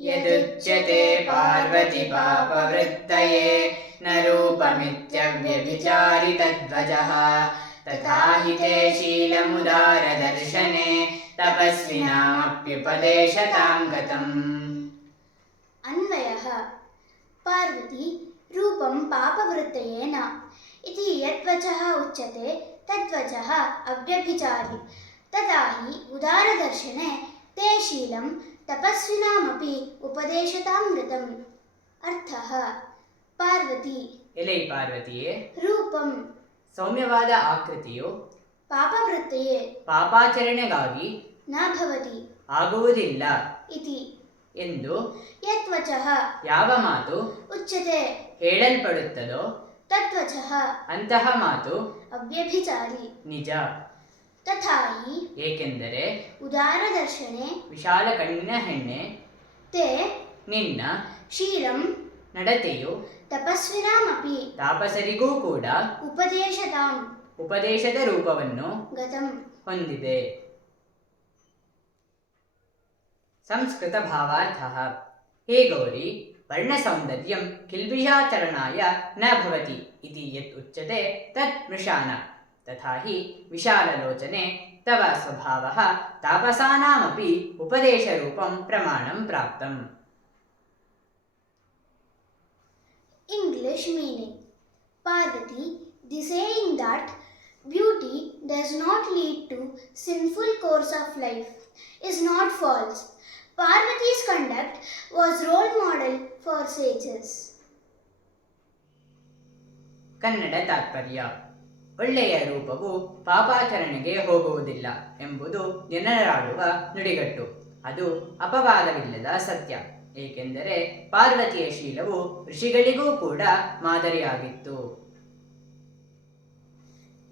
यदुच्यते पार्वती पापवृत्तये न रूपमित्यव्यभिचारितध्वजः तथा हि ते शीलमुदारदर्शने तपस्विनामप्युपदेशतां गतम्। अन्वयः पार्वती रूपं पापवृत्तये न इति यद्वचः उच्यते तद्वचः अव्यभिचारि तथा हि उदारदर्शने ते शीलं तपस्विनामपि उपदेशतां गतम्। अर्थः पार्वती ಎಲೆ ಪಾರ್ವತಿಯೇ, ರೂಪಂ ಸೌಮ್ಯವಾದ ಆಕೃತಿಯು ಪಾಪವೃತ್ತಯೇ ಪಾಪಾಚರಣೆಗಾಗಿ ನ ಭವತಿ ಆಗುವುದಿಲ್ಲ ಇತಿ ಎಂದು ಯದ್ವಚಃ ಯಾವ ಮಾತು ಉಚ್ಯತೆ ಹೇಳಲ್ಪಡುತ್ತದೋ ತದ್ವಚಃ ಅಂತಹ ಮಾತು ಅವ್ಯಭಿಚಾರಿ ನಿಜ. ತಥಾ ಹಿ ಏಕೆಂದರೆ ಉದಾರದರ್ಶನೆ ವಿಶಾಲ ಕಣ್ಣಿನ ಹೆಣ್ಣೆ ತೇ ನಿನ್ನ ಶೀಲಂ ನಡತೆಯು ತಪಸ್ವಿನಾಮಪಿ ತಾಪಸರಿಗೂ ಕೂಡ ಉಪದೇಶತಾಂ ಉಪದೇಶದ ರೂಪವನ್ನು ಗತಂ ಹೊಂದಿದೆ. ಸಂಸ್ಕೃತ ಭಾವಾರ್ಥಃ ಹೇ ಗೌರಿ ವರ್ಣಸೌಂದರ್ಯಂ ಕಿಲ್ಬಿಷಾಚರಣಾಯ ನ ಭವತಿ ಇತಿ ಯತ್ ಉಚ್ಯತೆ ತತ್ ಮೃಷಾನ ತಥಾ ಹಿ ವಿಶಾಲಲೋಚನೆ ತವ ಸ್ವಭಾವಃ ತಾಪಸಾನಾಮಪಿ ಉಪದೇಶರೂಪಂ ಪ್ರಮಾಣಂ ಪ್ರಾಪ್ತಂ. English meaning. Parvati, the saying that beauty does not lead to sinful course of life is not false. Parvati's conduct was role model for sages. Kannada ತಾತ್ಪರ್ಯ. ಒಳ್ಳೆಯ ರೂಪವು ಪಾಪಾಚರಣೆಗೆ ಹೋಗುವುದಿಲ್ಲ ಎಂಬುದು ಜನರಾಡುವ ನುಡಿಗಟ್ಟು. ಅದು ಅಪವಾದವಿಲ್ಲದ ಸತ್ಯ. ಏಕೆಂದರೆ ಪಾರ್ವತಿಯ ಶೀಲವು ಋಷಿಗಳಿಗೂ ಕೂಡ ಮಾದರಿಯಾಗಿತ್ತು.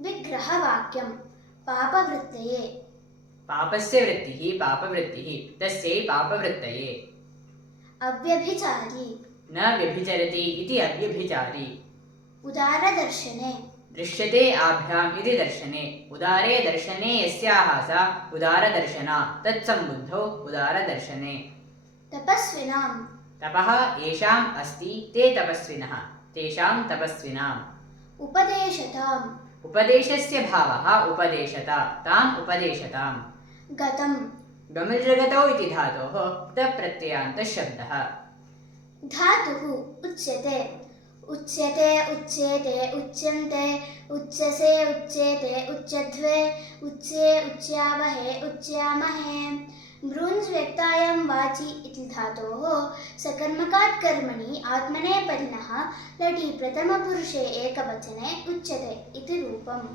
ವಿಗ್ರಹವಾಕ್ಯಂ ಪಾಪವೃತ್ತಯೇ ಪಾಪಸ್ಯ ವೃತ್ತಿಃ ಪಾಪವೃತ್ತಿಃ ತಸ್ಯೈ ಪಾಪವೃತ್ತಯೇ ಅವ್ಯಭಿಚಾರಿ ನ ವ್ಯಭಿಚರತಿ ಇತಿ ಅವ್ಯಭಿಚಾರಿ ಉದಾರದರ್ಶನೆ ದೃಶ್ಯತೆ ಆಭ್ಯಾಂ ಇತಿ ದರ್ಶನೆ ಉದಾರೇ ದರ್ಶನೆ ಯಸ್ಯಾಹ ಸಾ ಉದಾರದರ್ಶನ ತತ್ಸಂಬುದ್ಧೌ ಉದಾರದರ್ಶನೆ ತಪಸ್ವಿನಾಂ ತಪಃ ಯೇಷಾಂ ಅಸ್ತಿ ತೇ ತಪಸ್ವಿನಃ ತೇಷಾಂ ತಪಸ್ವಿನಾಂ ಉಪದೇಶತಾಂ ಉಪದೇಶಸ್ಯ ಭಾವಃ ಉಪದೇಶತ ತಾಂ ಉಪದೇಶತಾಂ ಗತಂ ಗಮಜಗತೌ ಇತಿ ಧಾತೋಃ ತಪ್ರತ್ಯಯಾಂತಃ ಶಬ್ದಃ ಧಾತುಃ ಉಚ್ಯತೆ ಉಚ್ಯತೆ ಉಚ್ಯೇತೆ ಉಚ್ಯಂತೆ ಉಚ್ಯಸೆ ಉಚ್ಯೇತೆ ಉಚ್ಯಧ್ವೆ ಉಚ್ಯೆ ಉಚ್ಯಾವಹೆ ಉಚ್ಯಾಮಹೆ भ्रूञ् व्यक्तायां वाचि इति धातोः सकर्मकात् कर्मणि आत्मनेपदिनः लटि प्रथमपुरुषे एकवचने उच्यते इति रूपम्.